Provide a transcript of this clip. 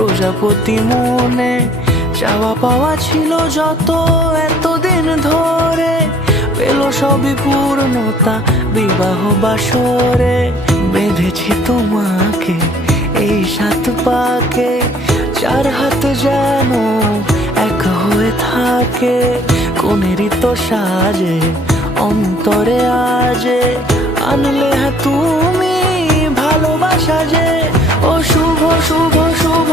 প্রজাপতি মনে চাওয়া পাওয়া ছিল যত এতদিন ধরে, পেল সবই পূর্ণতা বিবাহ বাসরে। বেঁধেছি তোমাকে এই 7 পাকে, 4 হাত যেন এক হয়ে থাকে। কোনেরই তো সাজে অন্তরে আজে আনলে তুমি ভালোবাসা যে। ও শুভ শুভ শুভ